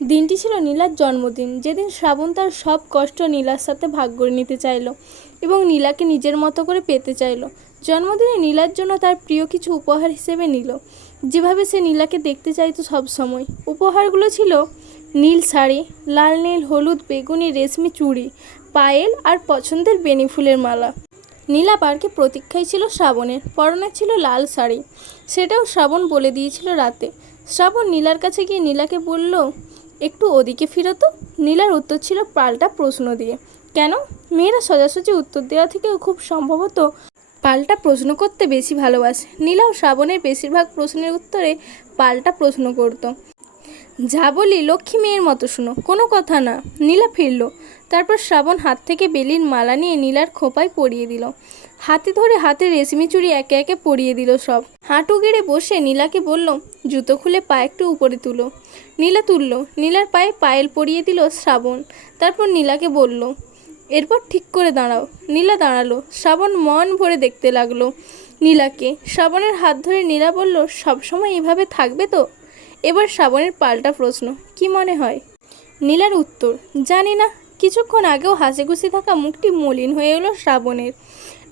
দিনটি ছিল নীলার জন্মদিন, যেদিন শ্রাবণ তার সব কষ্ট নীলার সাথে ভাগ করে নিতে চাইল এবং নীলাকে নিজের মতো করে পেতে চাইল। জন্মদিনে নীলার জন্য তার প্রিয় কিছু উপহার হিসেবে নিল, যেভাবে সে নীলাকে দেখতে চাইতো সব সময়। উপহারগুলো ছিল নীল শাড়ি, লাল নীল হলুদ বেগুনি রেশমি চুড়ি, পায়েল আর পছন্দের বেনি ফুলের মালা। নীলা পার্কে প্রতীক্ষায় ছিল শ্রাবণের, পরনে ছিল লাল শাড়ি, সেটাও শ্রাবণ বলে দিয়েছিল রাতে। শ্রাবণ নীলার কাছে গিয়ে নীলাকে বলল, একটু ওদিকে ফিরো তো। নীলার উত্তর ছিল পাল্টা প্রশ্ন দিয়ে। কেন? মেয়েরা সোজাসুজি উত্তর দেওয়া থেকেও খুব সম্ভবত পাল্টা প্রশ্ন করতে বেশি ভালোবাসে। নীলাও শ্রাবণের বেশিরভাগ প্রশ্নের উত্তরে পাল্টা প্রশ্ন করত। যা বলি লক্ষ্মী মেয়ের মতো শুনো, কোনো কথা না। নীলা ফিরল। তারপর শ্রাবণ হাত থেকে বেলির মালা নিয়ে নীলার খোঁপায় পরিয়ে দিল। হাতে ধরে হাতের রেশমি চুড়ি একে একে পরিয়ে দিল সব। হাঁটু গেড়ে বসে নীলাকে বলল, জুতো খুলে পা একটু উপরে তুলো। নীলা তুলল। নীলার পায়ে পায়েল পরিয়ে দিল শ্রাবণ। তারপর নীলাকে বলল, এরপর ঠিক করে দাঁড়াও। নীলা দাঁড়ালো। শ্রাবণ মন ভরে দেখতে লাগলো নীলাকে। শ্রাবণের হাত ধরে নীলা বলল, সবসময় এভাবে থাকবে তো? এবার শ্রাবণের পাল্টা প্রশ্ন, কি মনে হয়? নীলার উত্তর, জানি না। কিছুক্ষণ আগেও হাসি খুশি থাকা মুখটি মলিন হয়ে এলো শ্রাবণের।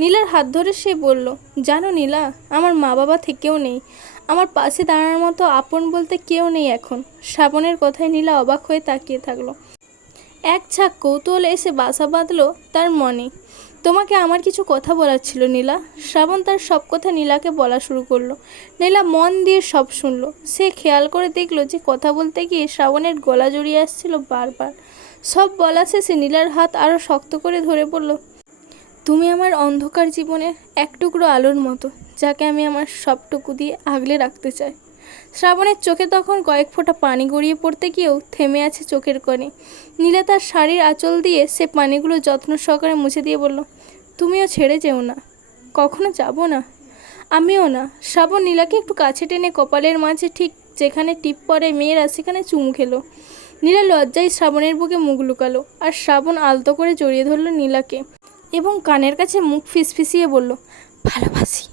নীলার হাত ধরে সে বলল, জানো নীলা, আমার মা বাবা থেকেও নেই, আমার পাশে দাঁড়ানোর মতো আপন বলতে কেউ নেই এখন। শ্রাবণের কথায় নীলা অবাক হয়ে তাকিয়ে থাকলো। এক ঝাঁক কৌতূহল এসে বাসা বাঁধল তার মনে। তোমাকে আমার কিছু কথা বলার ছিল নীলা। শ্রাবণ তার সব কথা নীলাকে বলা শুরু করলো। নীলা মন দিয়ে সব শুনলো। সে খেয়াল করে দেখলো যে কথা বলতে গিয়ে শ্রাবণের গলা জড়িয়ে আসছিল বারবার। সব বলা শেষে নীলার হাত আরও শক্ত করে ধরে বলল, তুমি আমার অন্ধকার জীবনের এক টুকরো আলোর মতো, যাকে আমি আমার সবটুকু দিয়ে আগলে রাখতে চাই। শ্রাবণের চোখে তখন কয়েক ফোঁটা পানি গড়িয়ে পড়তে গিয়েও থেমে আছে চোখের কোণে। নীলা তার শাড়ির আঁচল দিয়ে সে পানিগুলো যত্ন সহকারে মুছে দিয়ে বলল, তুমিও ছেড়ে যেও না। কখনো যাব না। আমিও না। শ্রাবণ নীলাকে একটু কাছে টেনে কপালের মাঝে ঠিক যেখানে টিপ পরে মেয়েরা সেখানে চুমু খেলো। নীলা লজ্জায় শ্রাবণের বুকে মুখ লুকালো, আর শ্রাবণ আলতো করে জড়িয়ে ধরল নীলাকে এবং কানের কাছে মুখ ফিসফিসিয়ে বলল, ভালোবাসি।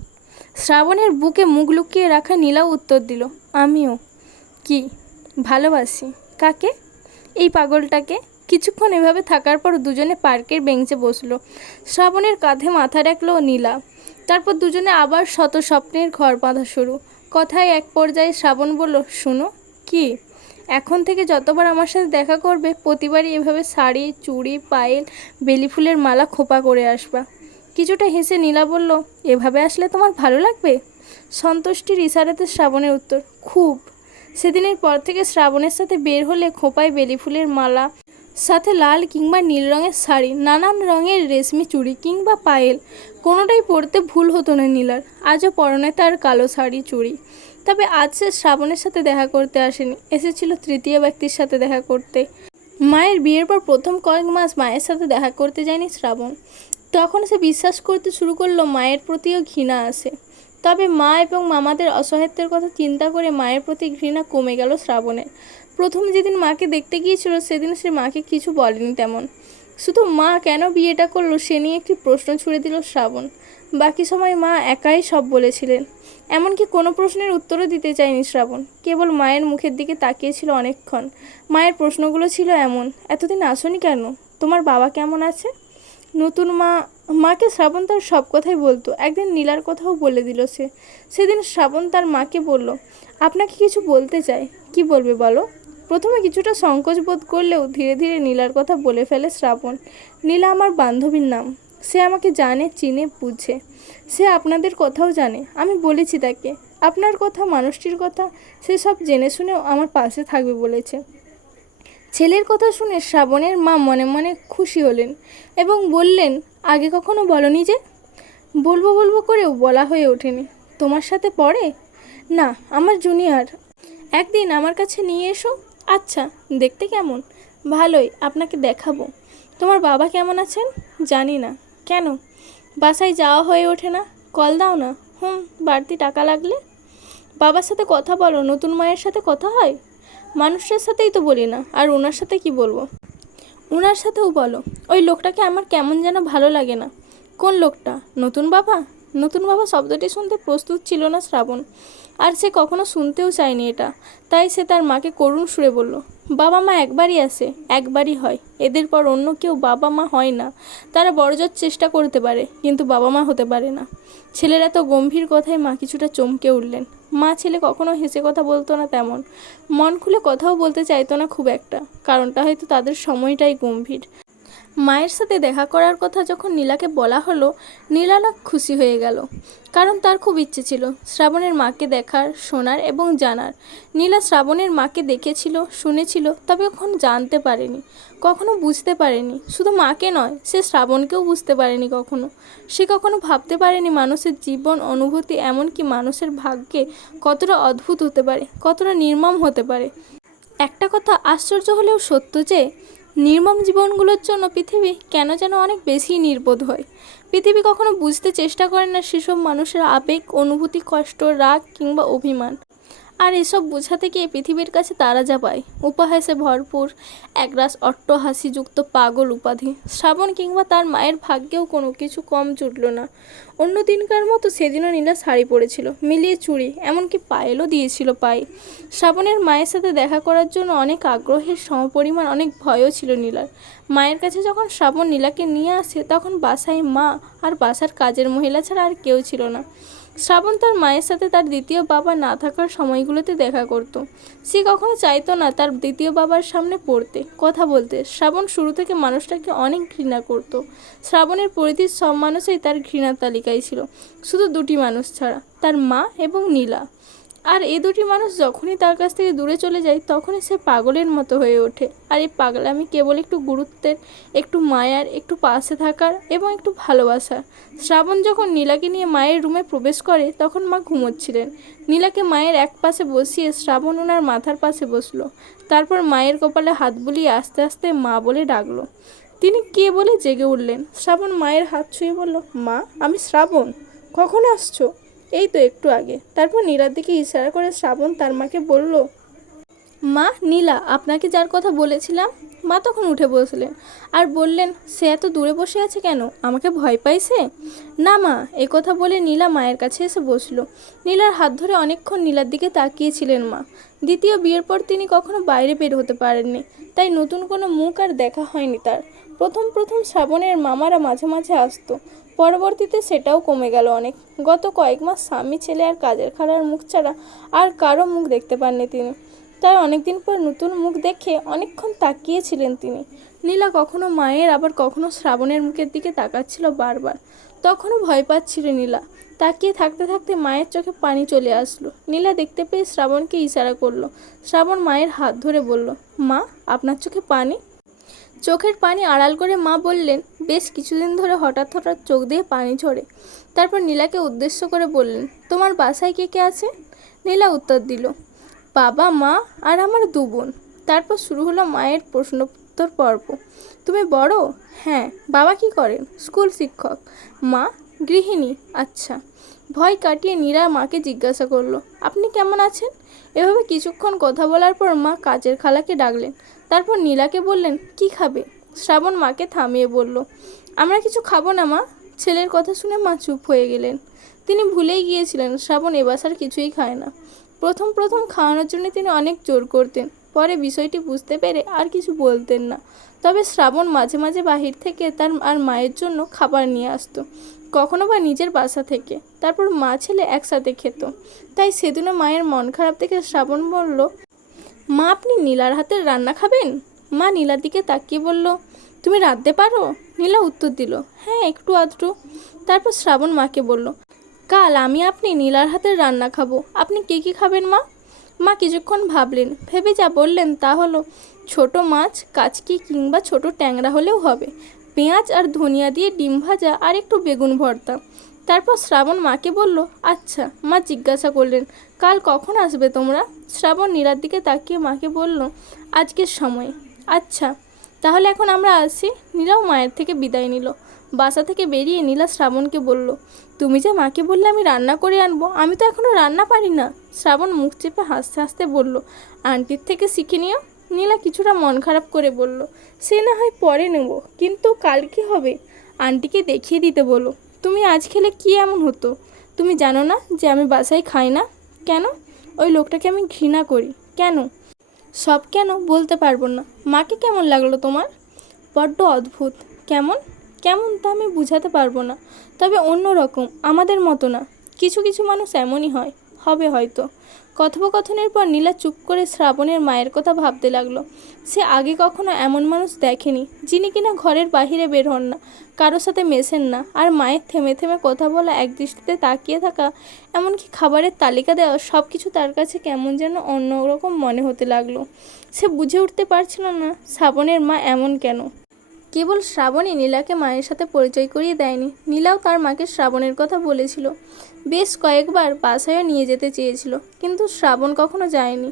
শ্রাবণের বুকে মুখ লুকিয়ে রাখা নীলাও উত্তর দিল, আমিও। কি? ভালোবাসি? কাকে? এই পাগলটাকে। কিছুক্ষণ এভাবে থাকার পর দুজনে পার্কের বেঞ্চে বসলো। শ্রাবণের কাঁধে মাথা রাখলো নীলা। তারপর দুজনে আবার শত স্বপ্নের ঘর বাঁধা শুরু। কথায় এক পর্যায়ে শ্রাবণ বলল, শুনো। কি? এখন থেকে যতবার আমার সাথে দেখা করবে প্রতিবারই এভাবে শাড়ি চুড়ি পায়েল বেলি ফুলের মালা খোপা করে আসবা। কিছুটা হেসে নীলা বলল, এভাবে আসলে তোমার ভালো লাগবে? সন্তুষ্টির ইশারাতে শ্রাবণের উত্তর, খুব। সেদিনের পর থেকে শ্রাবণের সাথে বের হলে খোপায় বেলি ফুলের মালা, সাথে লাল কিংবা নীল রঙের শাড়ি, নানান রঙের রেশমি চুড়ি কিংবা পায়েল, কোনোটাই পরতে ভুল হতো না নীলার। আজও পরনে তার কালো শাড়ি চুড়ি। তবে আজ সে শ্রাবণের সাথে দেখা করতে আসেনি, এসেছিল তৃতীয় ব্যক্তির সাথে দেখা করতে। মায়ের বিয়ের পর প্রথম কয়েক মাস মায়ের সাথে দেখা করতে যায়নি শ্রাবণ। তখন সে বিশ্বাস করতে শুরু করলো মায়ের প্রতিও ঘৃণা আসে। তবে মা এবং মামাদের অসহায়ত্বের কথা চিন্তা করে মায়ের প্রতি ঘৃণা কমে গেল শ্রাবণের। প্রথম যেদিন মাকে দেখতে গিয়েছিল সেদিন সে মাকে কিছু বলেনি তেমন। শুধু মা কেন বিয়েটা করলো সে নিয়ে একটি প্রশ্ন ছুড়ে দিল শ্রাবণ। বাকি সময় মা একাই সব বলেছিলেন। এমনকি কোনো প্রশ্নের উত্তরও দিতে চায়নি শ্রাবণ। কেবল মায়ের মুখের দিকে তাকিয়েছিল অনেকক্ষণ। মায়ের প্রশ্নগুলো ছিল এমন, এতদিন আসোনি কেন? তোমার বাবা কেমন আছে? নতুন মাকে শ্রাবণ তার সব কথাই বলতো। একদিন নীলার কথাও বলে দিল সে। সেদিন শ্রাবণ তার মাকে বলল, আপনাকে কিছু বলতে চাই। কি বলবে বলো? প্রথমে কিছুটা সংকোচ বোধ করলেও ধীরে ধীরে নীলার কথা বলে ফেলে শ্রাবণ। নীলা আমার বান্ধবীর নাম। সে আমাকে জানে, চিনে, বুঝে। সে আপনাদের কথাও জানে। আমি বলেছি তাকে আপনার কথা, মানুষটির কথা, সে সব জেনে শুনেও আমার পাশে থাকবে বলেছে। ছেলের কথা শুনে শ্রাবণের মা মনে মনে খুশি হলেন এবং বললেন, আগে কখনো বলনি যে? বলবো বলবো করেও বলা হয়ে ওঠেনি। তোমার সাথে পড়ে? না, আমার জুনিয়র। একদিন আমার কাছে নিয়ে এসো। আচ্ছা, দেখতে কেমন? ভালোই, আপনাকে দেখাবো। তোমার বাবা কেমন আছেন? জানি না। কেন? বাসায় যাওয়া হয়ে ওঠে না। কল দাও না। বাড়তি টাকা লাগলে। বাবার সাথে কথা বলো। নতুন মায়ের সাথে কথা হয়? মানুষের সাথেই তো বলি না, আর ওনার সাথে কি বলবো? ওনার সাথেও বলো। ওই লোকটাকে আমার কেমন যেন ভালো লাগে না। কোন লোকটা? নতুন বাবা? নতুন বাবা শব্দটি শুনতে প্রস্তুত ছিল না শ্রাবণ, আর সে কখনো শুনতেও চায়নি এটা। তাই সে তার মাকে করুণ সুরে বলল, বাবা মা একবারই আসে, একবারই হয়, এদের পর অন্য কেউ বাবা মা হয় না। তারা বড়জোর চেষ্টা করতে পারে, কিন্তু বাবা মা হতে পারে না। ছেলের এত গম্ভীর কথায় মা কিছুটা চমকে উঠলেন। মা ছেলে কখনো হেসে কথা বলতো না তেমন, মন খুলে কথাও বলতে চাইতো না খুব একটা, কারণটা হয়তো তাদের সময়টাই গম্ভীর। মায়ের সাথে দেখা করার কথা যখন নীলাকে বলা হলো, নীলা না খুশি হয়ে গেল, কারণ তার খুব ইচ্ছে ছিল শ্রাবণের মাকে দেখার, শোনার এবং জানার। নীলা শ্রাবণের মাকে দেখেছিল, শুনেছিল, তবে কখনো জানতে পারেনি, কখনো বুঝতে পারেনি। শুধু মাকে নয়, সে শ্রাবণকেও বুঝতে পারেনি কখনো। সে কখনো ভাবতে পারেনি মানুষের জীবন, অনুভূতি, এমনকি মানুষের ভাগ্যে কতটা অদ্ভুত হতে পারে, কতটা নির্মম হতে পারে। একটা কথা আশ্চর্য হলেও সত্য যে নির্মম জীবনগুলোর জন্য পৃথিবী কেন যেন অনেক বেশি নির্বোধ হয়। পৃথিবী কখনো বুঝতে চেষ্টা করে না সেসব মানুষের আবেগ, অনুভূতি, কষ্ট, রাগ কিংবা অভিমান। আর এসব বোঝাতে গিয়ে পৃথিবীর কাছে তারা যা পায়, উপহাসে ভরপুর একরাশ অট্টহাসিযুক্ত পাগল উপাধি। শ্রাবণ কিংবা তার মায়ের ভাগ্যেও কোনো কিছু কম জুটল না। অন্য দিনকার মতো সেদিনও নীলা শাড়ি পরেছিল, মিলিয়ে চুড়ি, এমনকি পায়েলও দিয়েছিল পায়ে। শ্রাবণের মায়ের সাথে দেখা করার জন্য অনেক আগ্রহের সমপরিমাণ অনেক ভয়ও ছিল নীলার। মায়ের কাছে যখন শ্রাবণ নীলাকে নিয়ে আসে, তখন বাসায় মা আর বাসার কাজের মহিলা ছাড়া আর কেউ ছিল না। শ্রাবণ তার মায়ের সাথে তার দ্বিতীয় বাবা না থাকার সময়গুলোতে দেখা করত। সে কখনো চাইতো না তার দ্বিতীয় বাবার সামনে পড়তে, কথা বলতে। শ্রাবণ শুরু থেকে মানুষটাকে অনেক ঘৃণা করত। শ্রাবণের পরিধির সব মানুষই তার ঘৃণার তালিকায় ছিল, শুধু দুটি মানুষ ছাড়া, তার মা এবং নীলা। আর এই দুটি মানুষ যখনই তার কাছ থেকে দূরে চলে যায়, তখনই সে পাগলের মতো হয়ে ওঠে। আর এই পাগলামি কেবল একটু গুরুত্বের, একটু মায়ার, একটু পাশে থাকার এবং একটু ভালোবাসার। শ্রাবণ যখন নীলাকে নিয়ে মায়ের রুমে প্রবেশ করে, তখন মা ঘুমোচ্ছিলেন। নীলাকে মায়ের এক পাশে বসিয়ে শ্রাবণ ওনার মাথার পাশে বসলো। তারপর মায়ের কপালে হাত বুলিয়ে আস্তে আস্তে মা বলে ডাকলো। তিনি কে বলে জেগে উঠলেন। শ্রাবণ মায়ের হাত ছুঁয়ে বলল, মা, আমি শ্রাবণ। কখন আসছো? এই তো একটু আগে। তারপর নীলার দিকে ইশারা করে শ্রাবণ তার মাকে বলল, মা, নীলা আপনাকে যার কথা বলেছিলাম। মা তখন উঠে বসলেন আর বললেন, সে এত দূরে বসে আছে কেন? আমাকে ভয় পাইছে? না মা। এ কথা বলে নীলা মায়ের কাছে এসে বসলো। নীলার হাত ধরে অনেকক্ষণ নীলার দিকে তাকিয়েছিলেন মা। দ্বিতীয় বিয়ের পর তিনি কখনো বাইরে বের হতে পারেননি, তাই নতুন কোনো মুখ আর দেখা হয়নি তার। প্রথম প্রথম শ্রাবণের মামারা মাঝে মাঝে আসতো, পরবর্তীতে সেটাও কমে গেল অনেক। গত কয়েক মাস স্বামী, ছেলে আর কাজের খালার মুখ ছাড়া আর কারো মুখ দেখতে পাননি তিনি। তাই অনেকদিন পর নতুন মুখ দেখে অনেকক্ষণ তাকিয়েছিলেন তিনি। নীলা কখনো মায়ের, আবার কখনো শ্রাবণের মুখের দিকে তাকাচ্ছিল বারবার। তখনও ভয় পাচ্ছিল নীলা। তাকিয়ে থাকতে থাকতে মায়ের চোখে পানি চলে আসলো। নীলা দেখতে পেয়ে শ্রাবণকে ইশারা করলো। শ্রাবণ মায়ের হাত ধরে বলল, মা, আপনার চোখে পানি? চোখের পানি আড়াল করে মা বললেন, বেশ কিছুদিন ধরে হঠাৎ হঠাৎ চোখ দিয়ে পানি ঝরে। তারপর নীলাকে উদ্দেশ্য করে বললেন, তোমার বাসায় কে কে আছে? নীলা উত্তর দিল, বাবা, মা আর আমার 2 বোন। তারপর শুরু হলো মায়ের প্রশ্নোত্তর পর্ব। তুমি বড়? হ্যাঁ। বাবা কি করেন? স্কুল শিক্ষক। মা? গৃহিণী। আচ্ছা। ভয় কাটিয়ে নীলা মাকে জিজ্ঞাসা করলো, আপনি কেমন আছেন? এভাবে কিছুক্ষণ কথা বলার পর মা কাজের খালাকে ডাকলেন। তারপর নীলাকে বললেন, কি খাবে? শ্রাবণ মাকে থামিয়ে বলল, আমরা কিছু খাবো না মা। ছেলের কথা শুনে মা চুপ হয়ে গেলেন। তিনি ভুলেই গিয়েছিলেন শ্রাবণ এ বাসার কিছুই খায় না। প্রথম প্রথম খাওয়ানোর জন্য তিনি অনেক জোর করতেন, পরে বিষয়টি বুঝতে পেরে আর কিছু বলতেন না। তবে শ্রাবণ মাঝে মাঝে বাহির থেকে তার আর মায়ের জন্য খাবার নিয়ে আসতো, কখনো বা নিজের বাসা থেকে। তারপর মা ছেলে একসাথে খেত। তাই সেদিনও মায়ের মন খারাপ দেখে শ্রাবণ বলল, মা, আপনি নীলার হাতের রান্না খাবেন? মা নীলার দিকে তাকিয়ে বলল, তুমি রাঁধতে পারো? নীলা উত্তর দিল, হ্যাঁ, একটু আধটু। তারপর শ্রাবণ মাকে বলল, কাল আমি আপনি নীলার হাতের রান্না খাবো। আপনি কী কী খাবেন মা? মা কিছুক্ষণ ভাবলেন, ভেবে যা বললেন তা হলো, ছোট মাছ, কাচকি কিংবা ছোট ট্যাংরা হলেও হবে, পেঁয়াজ আর ধনিয়া দিয়ে ডিম ভাজা আর একটু বেগুন ভর্তা। তারপর শ্রাবণ মাকে বলল, আচ্ছা। মা জিজ্ঞাসা করলেন, কাল কখন আসবে তোমরা? শ্রাবণ নীলার দিকে তাকিয়ে মাকে বলল, আজকের সময়। আচ্ছা, তাহলে এখন আমরা আসি। নীলাও মায়ের থেকে বিদায় নিল। বাসা থেকে বেরিয়ে নীলা শ্রাবণকে বলল, তুমি যে মাকে বললে আমি রান্না করে আনবো, আমি তো এখনও রান্না পারি না। শ্রাবণ মুখ চেপে হাসতে হাসতে বলল, আন্টির থেকে শিখে নিও। নীলা কিছুটা মন খারাপ করে বলল, সে না হয় পরে নেব, কিন্তু কাল কি হবে? আন্টিকে দেখিয়ে দিতে বলো। তুমি আজ খেলে কি এমন হতো? তুমি জানো না যে আমি বাসায় খাই না? কেন? ওই লোকটাকে আমি ঘৃণা করি। কেন? সব কেন বলতে পারবো না। মাকে কেমন লাগলো তোমার? বড্ড অদ্ভুত। কেমন? কেমন তা আমি বুঝাতে পারবো না, তবে অন্য রকম, আমাদের মতো না। কিছু কিছু মানুষ এমনই হয়, হবে হয়তো। কথোপকথনের পর নীলা চুপ করে শ্রাবণের মায়ের কথা ভাবতে লাগলো। সে আগে কখনো এমন মানুষ দেখেনি, যিনি কিনা ঘরের বাহিরে বের হন না, কারোর সাথে মেশেন না, আর মায়ের থেমে থেমে কথা বলা, একদৃষ্টিতে তাকিয়ে থাকা, এমনকি খাবারের তালিকা দেওয়া, সব কিছু তার কাছে কেমন যেন অন্যরকম মনে হতে লাগলো। সে বুঝে উঠতে পারছিল না শ্রাবণের মা এমন কেন। কেবল শ্রাবণই নীলাকে মায়ের সাথে পরিচয় করিয়ে দেয়নি, নীলাও তার মাকে শ্রাবণের কথা বলেছিল। বেশ কয়েকবার বাসায়ও নিয়ে যেতে চেয়েছিল, কিন্তু শ্রাবণ কখনো যায়নি।